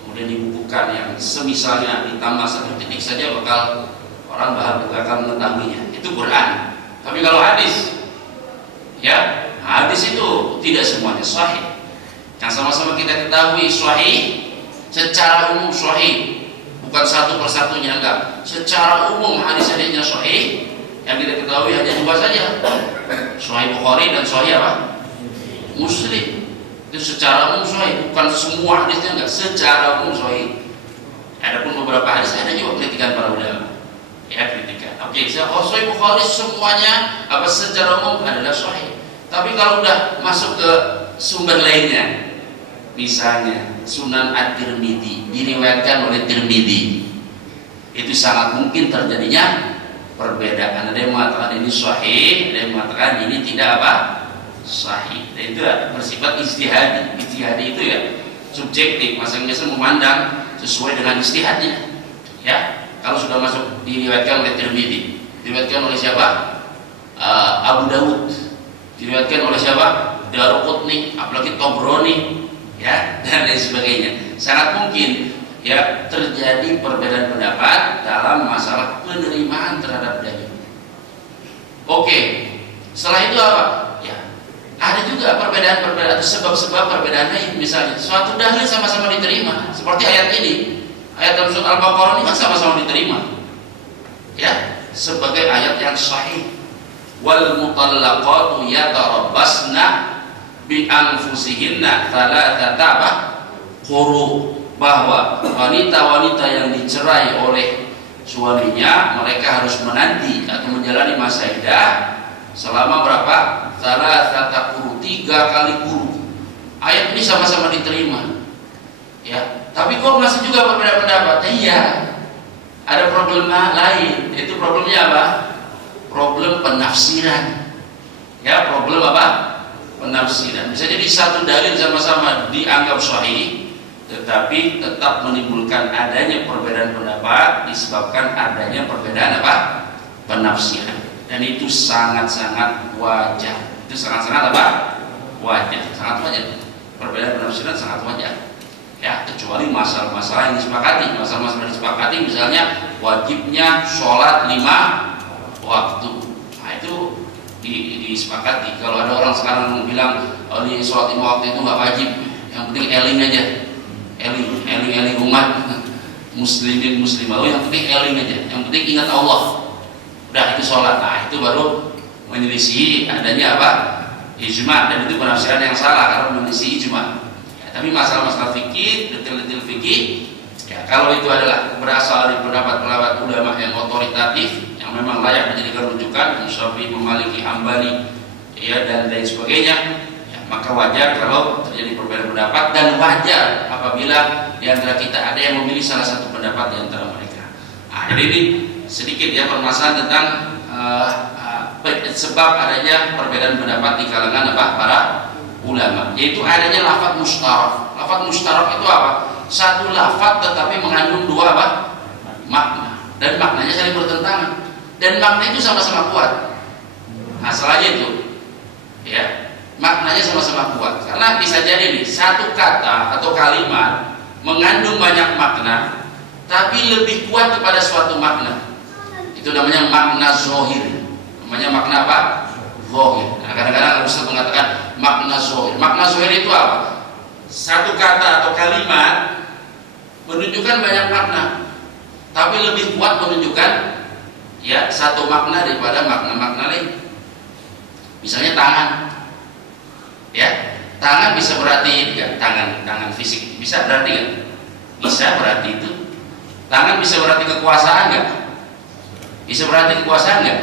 kemudian dibukukan yang semisalnya ditambah satu titik saja bakal orang bakal mengetahuinya. Itu Quran. Tapi kalau hadis, ya, hadis itu tidak semuanya sahih. Yang sama-sama kita ketahui sahih secara umum sahih, bukan satu persatunya, enggak. Secara umum hadis-hadisnya sahih. Yang kita ketahui hanya dua saja, Sahih Bukhari dan Sahih apa? Muslim. Itu secara umum sahih, bukan semua hadisnya, enggak. Secara umum sahih. Adapun beberapa hadis ada juga kritikan para ulama. Ya, kritikan. Oke, Sahih Bukhari semuanya apa secara umum adalah sahih. Tapi kalau udah masuk ke sumber lainnya, misalnya Sunan At-Tirmidzi diriwayatkan oleh Tirmidzi, itu sangat mungkin terjadinya perbedaan. Ada yang mengatakan ini sahih, ada yang mengatakan ini tidak apa? Sahih. Dan itu bersifat ijtihadi. Ijtihadi itu ya subjektif, masing-masing memandang sesuai dengan ijtihadnya. Ya, kalau sudah masuk diriwayatkan oleh Tirmidzi, diriwayatkan oleh siapa? Abu Dawud, diriwayatkan oleh siapa? Daruqutni, apalagi Tobroni, ya, dan lain sebagainya. Sangat mungkin ya terjadi perbedaan pendapat dalam masalah penerimaan terhadap dalil. Oke, setelah itu apa? Ya, ada juga perbedaan-perbedaan, sebab-sebab perbedaan lain. Misalnya suatu dalil sama-sama diterima, seperti ayat ini, ayat dalam surat Al-Baqarah ini kan sama-sama diterima, ya, sebagai ayat yang sahih. Wal mutallaqatu yatarabbasna bi anfusihinna thalathata quru, bahwa wanita-wanita yang dicerai oleh suaminya mereka harus menanti atau menjalani masa iddah selama berapa? Thalathata quru, 3 kali quru. Ayat ini sama-sama diterima, ya. Tapi kok masih juga berbeda pendapat? Iya, ada problem lain. Itu problemnya apa? Problem penafsiran, ya. Problem apa? Penafsiran. Bisa jadi satu dalil sama-sama dianggap sahih, tetapi tetap menimbulkan adanya perbedaan pendapat disebabkan adanya perbedaan apa? Penafsiran. Dan itu sangat-sangat wajar. Itu sangat-sangat apa? Wajar. Sangat wajar. Perbedaan penafsiran sangat wajar. Ya, kecuali masalah-masalah yang disepakati. Masalah-masalah yang disepakati misalnya wajibnya sholat 5 waktu. Nah, itu disepakati. Kalau ada orang sekarang bilang oh, ini sholat 5 waktu itu nggak wajib, yang penting eling aja, eling umat muslimin muslimah, yang penting eling aja, yang penting ingat Allah, udah itu sholat. Nah, itu baru menyelisih adanya apa? Ijma, dan itu penafsiran yang salah karena menyelisih ijma. Ya, tapi masalah-masalah fikih, detail-detail fikih, ya, kalau itu adalah berasal dari pendapat-pendapat ulama yang otoritatif, yang memang layak menjadikan rujukan, Syafi'i, Maliki, Hambali, ya, dan lain sebagainya, ya, maka wajar kalau terjadi perbedaan pendapat, dan wajar apabila di antara kita ada yang memilih salah satu pendapat di antara mereka. Nah, jadi ini sedikit ya permasalahan tentang sebab adanya perbedaan pendapat di kalangan apa? Para ulama, yaitu adanya lafaz mustarak. Lafaz mustarak itu apa? Satu lafaz tetapi mengandung dua apa? Makna, dan maknanya saling bertentangan, dan makna itu sama-sama kuat. Masalahnya itu, ya, maknanya sama-sama kuat. Karena bisa jadi nih, satu kata atau kalimat mengandung banyak makna, tapi lebih kuat kepada suatu makna. Itu namanya makna zohir. Namanya makna apa? Zohir. Nah, kadang-kadang Ustaz mengatakan makna zohir. Makna zohir itu apa? Satu kata atau kalimat menunjukkan banyak makna, tapi lebih kuat menunjukkan ya satu makna daripada makna-makna lain. Misalnya tangan, ya tangan bisa berarti kan, tangan fisik bisa berarti kan, bisa berarti itu. Tangan bisa berarti kekuasaan nggak? Bisa berarti kekuasaan nggak?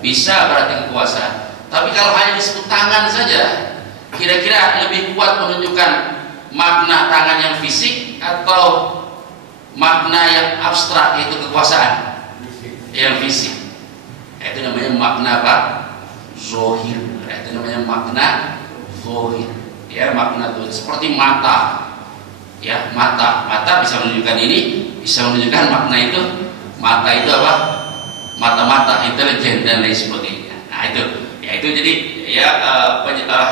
Bisa berarti kekuasaan. Tapi kalau hanya disebut tangan saja, kira-kira lebih kuat menunjukkan makna tangan yang fisik atau makna yang abstrak yaitu kekuasaan yang fisik? Itu namanya makna apa? Zohir. Itu namanya makna zohir. Ya, makna zohir seperti mata. Ya, mata bisa menunjukkan ini, bisa menunjukkan makna itu. Mata itu apa? Mata-mata, intelijen dan lain sebagainya. Nah itu, ya itu jadi ya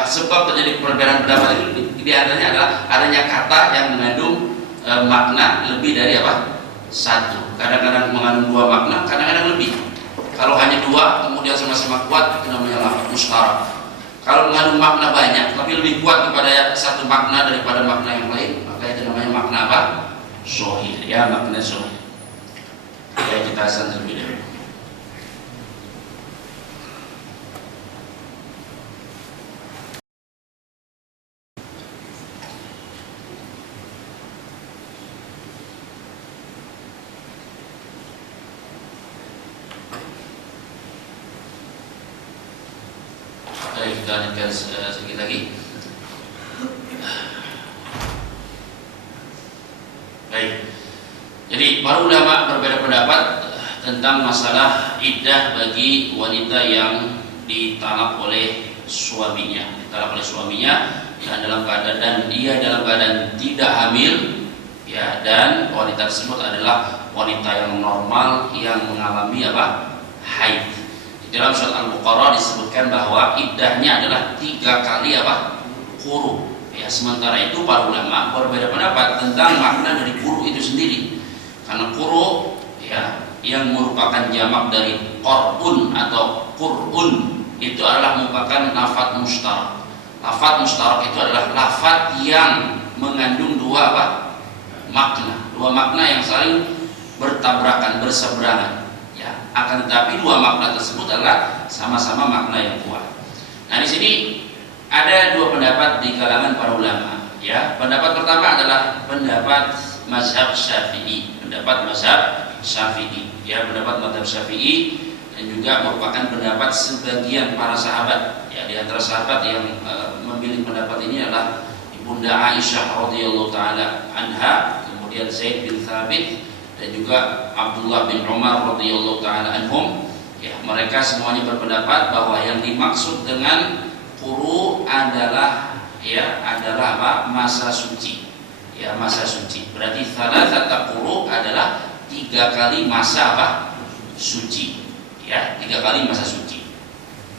sebab terjadi perbedaan pendapat itu di antaranya adalah adanya kata yang mengandung makna lebih dari apa? Satu. Kadang-kadang mengandung dua makna, kadang-kadang lebih. Kalau hanya dua kemudian sama-sama kuat, itu namanya lafaz mustarak. Kalau mengandung makna banyak tapi lebih kuat kepada satu makna daripada makna yang lain, maka itu namanya makna apa? Zohir. Ya, makna zohir. Ya, kita asal terlebih dahulu. Kita lanjutkan sedikit lagi. Baik. Jadi para ulama berbeda pendapat tentang masalah iddah bagi wanita yang ditalak oleh suaminya. Ditalak oleh suaminya dalam keadaan dan dia dalam keadaan tidak hamil, ya, dan wanita tersebut adalah wanita yang normal yang mengalami apa? Haid. Dalam surat Al-Baqarah disebutkan bahwa iddahnya adalah 3 kali apa? Quru. Ya, sementara itu para ulama berbeda pendapat tentang makna dari quru itu sendiri. Karena quru ya yang merupakan jamak dari qur'un atau qur'un itu adalah merupakan lafaz mustarak. Lafaz mustarak itu adalah lafaz yang mengandung dua apa? Makna. Dua makna yang saling bertabrakan, berseberangan. Akan tetapi dua makna tersebut adalah sama-sama makna yang kuat. Nah, di sini ada dua pendapat di kalangan para ulama. Ya, pendapat pertama adalah pendapat mazhab Syafi'i, pendapat mazhab Syafi'i. Ya, pendapat mazhab Syafi'i dan juga merupakan pendapat sebagian para sahabat. Ya, di antara sahabat yang memilih pendapat ini adalah Ibunda Aisyah radhiyallahu taala anha, kemudian Zaid bin Thabit dan juga Abdullah bin Umar radhiyallahu taala anhum. Ya, mereka semuanya berpendapat bahwa yang dimaksud dengan quru adalah apa? Masa suci. Ya, masa suci. Berarti thalathata quru adalah 3 kali masa apa? Suci. Ya, 3 kali masa suci.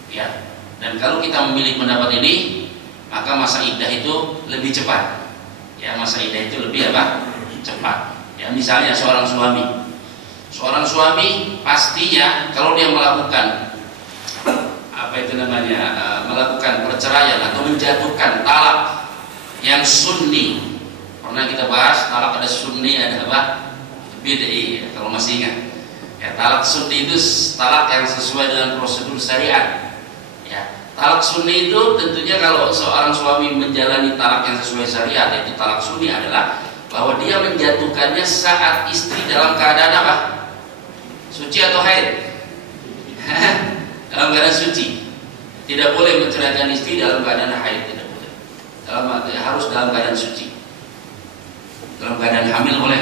Ya. Dan kalau kita memilih pendapat ini, maka masa iddah itu lebih cepat. Ya, masa iddah itu lebih apa? Cepat. Ya, misalnya seorang suami pastinya kalau dia melakukan melakukan perceraian atau menjatuhkan talak yang sunni. Pernah kita bahas talak ada sunni, ada apa? Bid'i, kalau masih ingat. Ya, talak sunni itu talak yang sesuai dengan prosedur syariat. Ya, talak sunni itu tentunya kalau seorang suami menjalani talak yang sesuai syariat, yaitu talak sunni adalah bahwa dia menjatuhkannya saat istri dalam keadaan apa? Suci atau haid? Dalam keadaan suci. Tidak boleh menceraikan istri dalam keadaan haid, tidak boleh. Harus dalam keadaan suci. Dalam keadaan hamil boleh?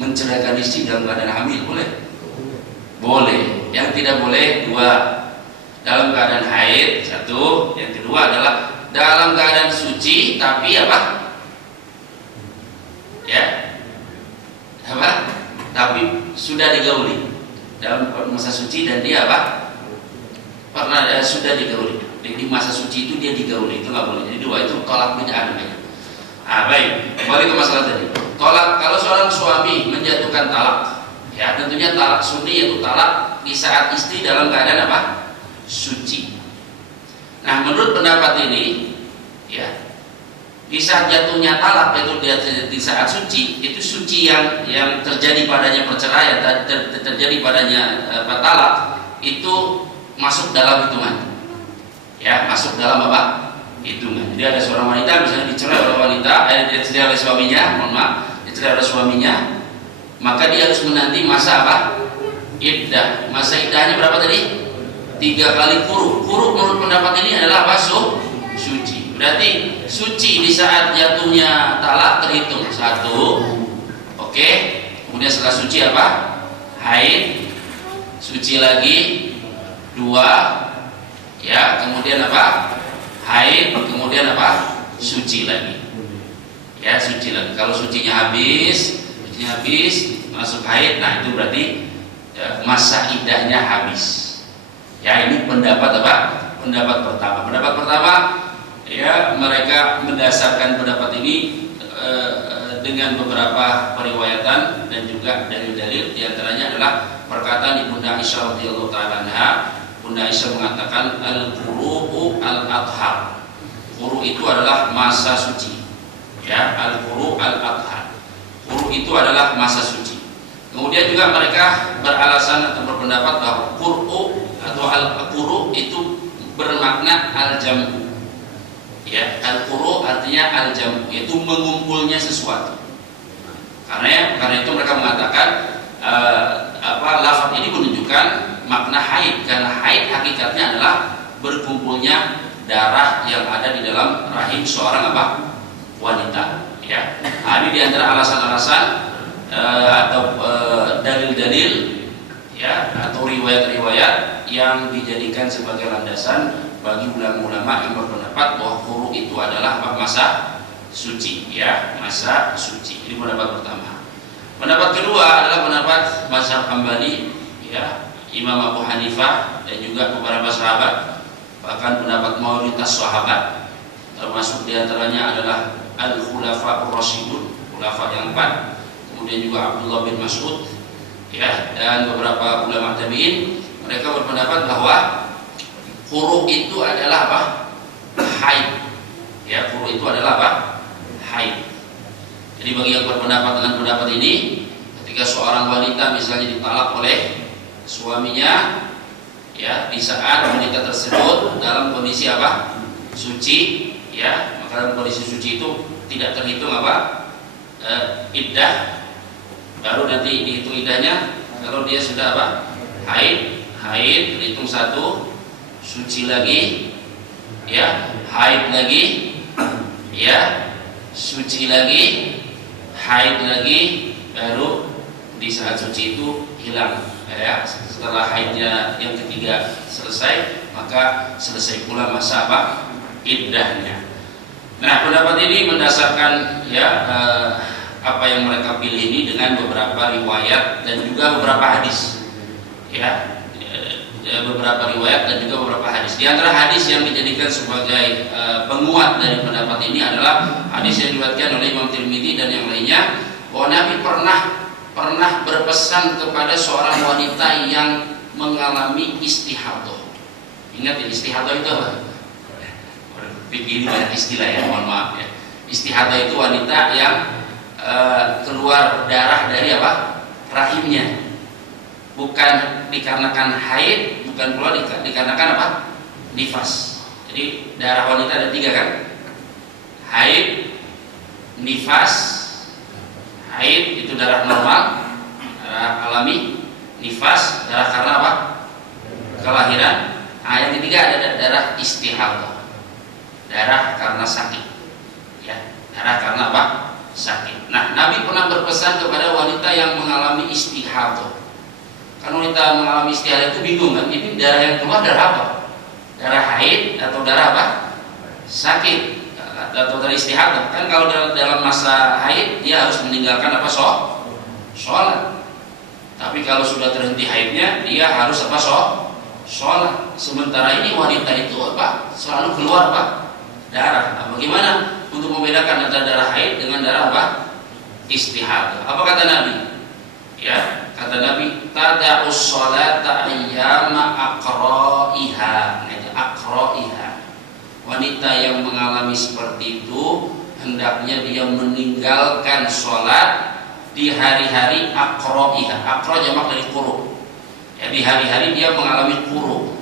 Menceraikan istri dalam keadaan hamil boleh? Boleh. Yang tidak boleh 2. Dalam keadaan haid 1. Yang kedua adalah dalam keadaan suci tapi apa? Ya. Apa? Tapi sudah digauli dalam masa suci dan dia apa? Sudah digauli. Di masa suci itu dia digauli, itu nggak boleh. Jadi 2 itu tolak bid'ah namanya. Baik. Kembali ke masalah tadi. Tolak, kalau seorang suami menjatuhkan talak, ya tentunya talak sunni yaitu talak di saat istri dalam keadaan apa? Suci. Nah, menurut pendapat ini, ya, Di saat jatuhnya talak, itu di saat suci, itu suci yang terjadi padanya perceraian, terjadi padanya talak, itu masuk dalam hitungan. Ya, masuk dalam apa? Hitungan. Jadi ada seorang wanita misalnya dicerai oleh dicerai oleh suaminya, dicerai oleh suaminya, maka dia harus menanti masa apa? Iddah. Masa iddahnya berapa tadi? 3 kali quru. Quru menurut pendapat ini adalah apa? Suci. Berarti suci di saat jatuhnya talak terhitung 1. Oke. Kemudian setelah suci apa? Haid. Suci lagi 2. Ya, kemudian apa? Haid, kemudian apa? Suci lagi. Ya, suci lagi. Kalau sucinya habis masuk haid, nah itu berarti masa iddahnya habis. Ya, ini pendapat apa? Pendapat pertama. Pendapat pertama, ya, mereka mendasarkan pendapat ini dengan beberapa periwayatan dan juga dalil-dalil. Di antaranya adalah perkataan Ibunda Aisyah radhiyallahu taala anha. Bunda Aisyah mengatakan al-quru al-athhar. Quru itu adalah masa suci. Ya, al-quru al-athhar. Quru itu adalah masa suci. Kemudian juga mereka beralasan atau berpendapat bahwa quru atau al-quru itu bermakna al-jam'u. Ya, al-quru artinya al-jam'u, yaitu mengumpulnya sesuatu. Karena itu mereka mengatakan lafaz ini menunjukkan makna haid, karena haid hakikatnya adalah berkumpulnya darah yang ada di dalam rahim seorang wanita. Ya, ini diantara alasan-alasan atau dalil-dalil, ya, atau riwayat-riwayat yang dijadikan sebagai landasan bagi ulama-ulama yang berpendapat bahwa quru itu adalah masa suci, ya, masa suci. Ini pendapat pertama. Pendapat kedua adalah pendapat mazhab Hambali, ya, Imam Abu Hanifah dan juga beberapa sahabat, bahkan pendapat mayoritas sahabat, termasuk diantaranya adalah al-khulafa ar-rasyidun, khulafa yang 4, kemudian juga Abdullah bin Mas'ud, ya, dan beberapa ulama tabi'in. Mereka berpendapat bahwa quru itu adalah apa? Haid. Ya, quru itu adalah apa? Haid. Jadi bagi yang berpendapat dengan pendapat ini, ketika seorang wanita misalnya ditalak oleh suaminya, ya, di saat wanita tersebut dalam kondisi apa? Suci, ya, maka dalam kondisi suci itu tidak terhitung apa? Iddah. Baru nanti dihitung iddahnya kalau dia sudah apa? Haid terhitung 1, suci lagi, ya, haid lagi, ya, suci lagi, haid lagi, baru di saat suci itu hilang, ya. Setelah haidnya yang ketiga selesai, maka selesai pula masa apa? Iddahnya. Nah, pendapat ini mendasarkan, ya, apa yang mereka pilih ini dengan beberapa riwayat dan juga beberapa hadis, ya, beberapa riwayat dan juga beberapa hadis. Di antara hadis yang dijadikan sebagai penguat dari pendapat ini adalah hadis yang diriwayatkan oleh Imam Tirmidzi dan yang lainnya, bahwa Nabi pernah berpesan kepada seorang wanita yang mengalami istihadah. Ingat ya, istihadah itu apa? Begini banyak istilah, ya, mohon maaf, ya. Istihadah itu wanita yang keluar darah dari apa? Rahimnya. Bukan dikarenakan haid, bukan pula dikarenakan apa? Nifas. Jadi darah wanita ada 3 kan? Haid, nifas. Haid itu darah normal, darah alami. Nifas, darah karena apa? Kelahiran. Nah, yang ketiga ada darah istihadah, darah karena sakit, ya, darah karena apa? Sakit. Nah, Nabi pernah berpesan kepada wanita yang mengalami istihadah. Kan wanita mengalami istihadah itu bingung kan, ini darah yang keluar darah apa? Darah haid atau darah apa? Sakit atau darah istihadah. Kan kalau dalam masa haid dia harus meninggalkan apa? Sholat. Tapi kalau sudah terhenti haidnya dia harus apa? Sholat. Sementara ini wanita itu apa? Selalu keluar apa? Darah. Nah, bagaimana untuk membedakan antara darah haid dengan darah apa? Istihadah. Apa kata Nabi? Ya, kata Nabi, tada'us sholata ayyama aqra'iha. Nah, itu aqra'iha. Wanita yang mengalami seperti itu hendaknya dia meninggalkan sholat di hari-hari aqro'iha. Aqro' jamak dari quru. Ya, di hari-hari dia mengalami quru.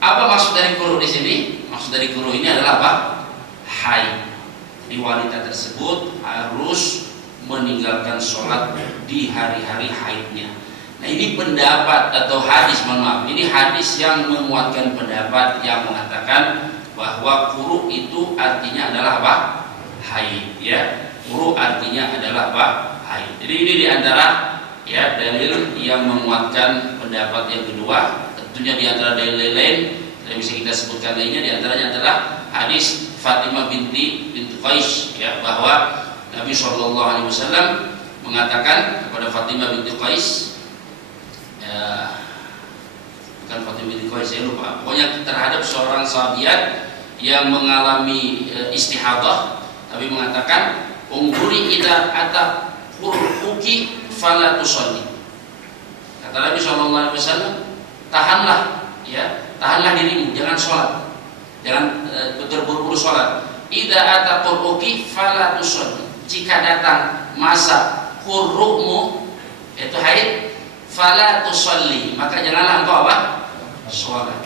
Apa maksud dari quru di sini? Maksud dari quru ini adalah apa? Haid. Jadi wanita tersebut harus meninggalkan sholat di hari-hari haidnya. Nah, ini pendapat atau hadis, mohon maaf, ini hadis yang menguatkan pendapat yang mengatakan bahwa quru itu artinya adalah apa? Haid, ya. Quru artinya adalah apa? Haid. Jadi ini diantara ya dalil yang menguatkan pendapat yang kedua. Tentunya diantara dalil lain yang bisa kita sebutkan lainnya diantaranya adalah hadis Fatimah binti Qais, ya, bahwa Nabi SAW mengatakan kepada Fatimah binti Qais, bukan Fatimah binti Qais, saya lupa, pokoknya terhadap seorang sahabiat yang mengalami istihadah, tapi mengatakan ungguri idza ata qur'uki fala tusalli. Kata Nabi SAW, tahanlah, ya, tahanlah dirimu, jangan sholat, jangan terburu-buru sholat. Idza ata qur'uki fala tusalli. Jika datang masa qur'umu, itu haid, fala tusalli, maka janganlah engkau apa? Sholat.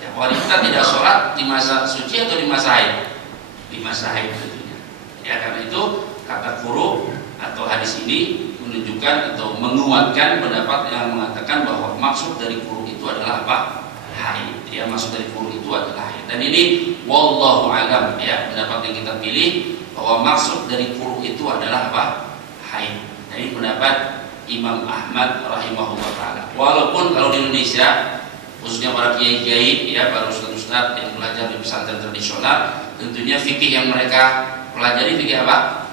Ya, wanita tidak sholat di masa suci atau di masa haid? Di masa haid tentunya. Ya, karena itu kata quru atau hadis ini menunjukkan atau menguatkan pendapat yang mengatakan bahwa maksud dari quru itu adalah apa? Haid. Ya, maksud dari quru itu adalah haid. Dan ini wallahu alam, ya, pendapat yang kita pilih bahwa maksud dari quru itu adalah apa? Haid. Dan ini pendapat Imam Ahmad rahimahullah ta'ala. Walaupun kalau di Indonesia khususnya para kiai-kiai, ya, para ustaz-ustaz yang belajar di pesantren tradisional, tentunya fikih yang mereka pelajari fikih apa?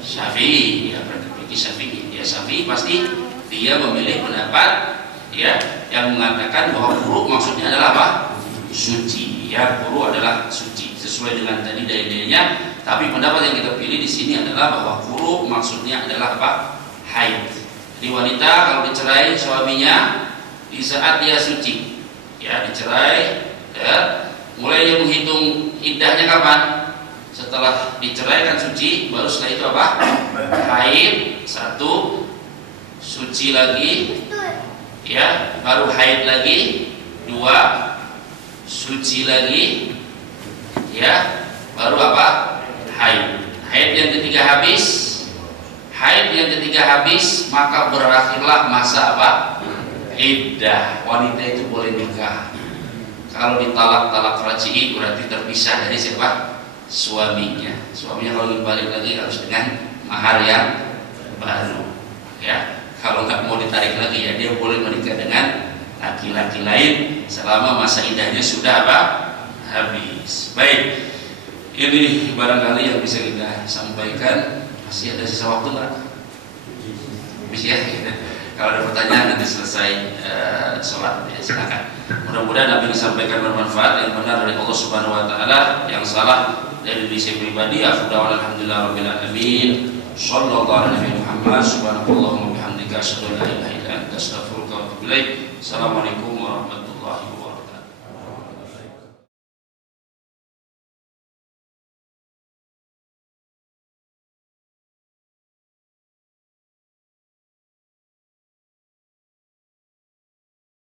Syafi'i, ya, fikih Syafi'i. Ya, Syafi'i pasti dia memilih pendapat, ya, yang mengatakan bahwa quru maksudnya adalah apa? Suci. Ya, quru adalah suci sesuai dengan tadi dalilnya. Tapi pendapat yang kita pilih di sini adalah bahwa quru maksudnya adalah apa? Haid. Jadi wanita kalau dicerai suaminya di saat dia suci, ya, dicerai, ya, mulai dia menghitung iddahnya kapan? Setelah dicerai kan suci, baru setelah itu apa? Haid, satu, suci lagi, ya, baru haid lagi, dua, suci lagi, ya, baru apa? Haid. Haid yang ketiga habis, maka berakhirlah masa apa? Iddah. Wanita itu boleh nikah. Kalau ditalak raj'i berarti terpisah dari siapa? Suaminya. Suaminya kalau ingin balik lagi harus dengan mahar yang baru. Ya, kalau nggak mau ditarik lagi, ya, dia boleh menikah dengan laki-laki lain selama masa iddahnya sudah apa? Habis. Baik. Ini barangkali yang bisa kita sampaikan. Masih ada sisa waktu nggak? Habis, ya. Kalau ada pertanyaan nanti selesai sholat, ya, silakan. Mudah-mudahan apa yang disampaikan bermanfaat, yang benar dari Allah Subhanahu Wa Taala, yang salah dari diri saya pribadi. Alhamdulillah rabbil alamin. Shallallahu alaihi Muhammad. Subhanallahumma bihamdika asyhadu an la ilaha illa anta astaghfiruka wa atubu ilaik. Assalamualaikum